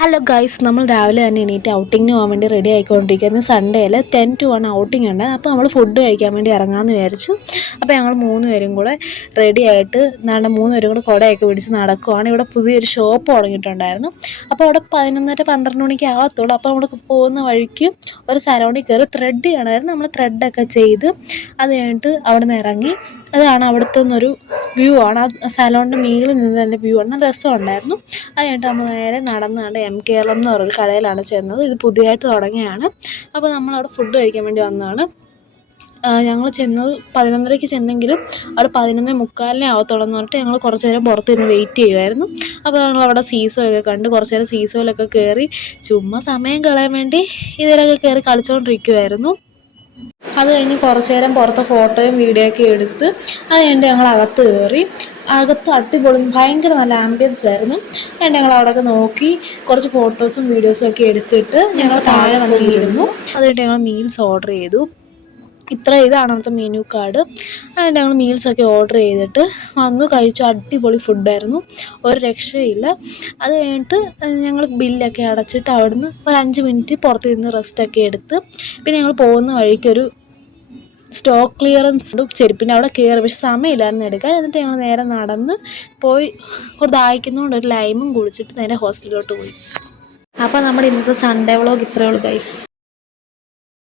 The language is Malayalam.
ഹലോ ഗൈസ്, നമ്മൾ രാവിലെ തന്നെ എണീറ്റ് ഔട്ടിങ്ങിന് പോകാൻ വേണ്ടി റെഡി ആയിക്കൊണ്ടിരിക്കുന്നത്. സൺഡേയിൽ 10 to 1 ഔട്ടിംഗ് ഉണ്ട്. അപ്പോൾ നമ്മൾ ഫുഡ് കഴിക്കാൻ വേണ്ടി ഇറങ്ങാമെന്ന് വിചാരിച്ചു. അപ്പോൾ ഞങ്ങൾ 3 പേരും കൂടെ റെഡി ആയിട്ട് 3 പേരും കൂടെ കുടയൊക്കെ പിടിച്ച് നടക്കുവാണ്. ഇവിടെ പുതിയൊരു ഷോപ്പ് തുടങ്ങിയിട്ടുണ്ടായിരുന്നു. അപ്പോൾ അവിടെ 11:30 12 മണിക്ക് ആകത്തുള്ളൂ. അപ്പോൾ നമ്മൾ പോകുന്ന വഴിക്ക് ഒരു സലോണിൽ കയറി ത്രെഡ് ചെയ്യണമായിരുന്നു. നമ്മൾ ത്രെഡൊക്കെ ചെയ്ത് അത് കഴിഞ്ഞിട്ട് അവിടെ നിന്ന് ഇറങ്ങി. അതാണ് അവിടുത്തെ നിന്നൊരു വ്യൂ ആണ്. ആ സലോണിൻ്റെ മുകളിൽ നിന്ന് തന്നെ വ്യൂ ആണ്. നല്ല രസമുണ്ടായിരുന്നു. അത് കഴിഞ്ഞിട്ട് നമ്മൾ നേരെ നടന്നുകൊണ്ട് കേരളം എന്ന് പറഞ്ഞൊരു കടയിലാണ് ചെന്നത്. ഇത് പുതിയതായിട്ട് തുടങ്ങിയാണ്. അപ്പോൾ നമ്മളവിടെ ഫുഡ് കഴിക്കാൻ വേണ്ടി വന്നതാണ്. ഞങ്ങൾ ചെന്നത് 11:30-ക്ക് ചെന്നെങ്കിലും അവിടെ 11:45 ആവത്തുള്ളൂ എന്ന് പറഞ്ഞിട്ട് ഞങ്ങൾ കുറച്ച് നേരം പുറത്തിരുന്ന് വെയിറ്റ് ചെയ്യുമായിരുന്നു. അപ്പോൾ ഞങ്ങളവിടെ സീസോയൊക്കെ കണ്ട് കുറച്ച് നേരം സീസോയിലൊക്കെ കയറി ചുമ്മാ സമയം കളയാൻ വേണ്ടി ഇതിലൊക്കെ കയറി കളിച്ചുകൊണ്ടിരിക്കുമായിരുന്നു. അത് കഴിഞ്ഞ് കുറച്ച് നേരം പുറത്തെ ഫോട്ടോയും വീഡിയോ ഒക്കെ എടുത്ത് അത് കഴിഞ്ഞിട്ട് ഞങ്ങൾ അകത്ത് കയറി. അകത്ത് അടിപൊളി ഭയങ്കര നല്ല ആംബിയൻസ് ആയിരുന്നു. എന്നിട്ട് ഞങ്ങൾ അവിടെയൊക്കെ നോക്കി കുറച്ച് ഫോട്ടോസും വീഡിയോസും ഒക്കെ എടുത്തിട്ട് ഞങ്ങൾ താഴെ വന്നിരുന്നു. അത് കഴിഞ്ഞിട്ട് ഞങ്ങൾ മീൽസ് ഓർഡർ ചെയ്തു. ഇതാണ് അവിടുത്തെ മെനു കാർഡ്. അതുകൊണ്ട് ഞങ്ങൾ മീൽസൊക്കെ ഓർഡർ ചെയ്തിട്ട് വന്നു കഴിച്ചു. അടിപൊളി ഫുഡായിരുന്നു, ഒരു രക്ഷയില്ല. അത് കഴിഞ്ഞിട്ട് ഞങ്ങൾ ബില്ലൊക്കെ അടച്ചിട്ട് അവിടുന്ന് ഒരു 5 മിനിറ്റ് പുറത്ത് നിന്ന് റെസ്റ്റൊക്കെ എടുത്ത് പിന്നെ ഞങ്ങൾ പോകുന്ന വഴിക്കൊരു സ്റ്റോക്ക് ക്ലിയറൻസ് ചെരുപ്പിൻ്റെ അവിടെ കയറി. പക്ഷെ സമയമില്ലായിരുന്നു എടുക്കാൻ. എന്നിട്ട് ഞങ്ങൾ നേരെ നടന്ന് പോയി കുറച്ച് ദാഹിക്കുന്നതുകൊണ്ട് ഒരു ലൈമും കുടിച്ചിട്ട് നേരെ ഹോസ്റ്റലിലോട്ട് പോയി. അപ്പോൾ നമ്മുടെ ഇന്നത്തെ സൺഡേ വ്ളോഗ് ഇത്രയേ ഉള്ളൂ ഗൈസ്.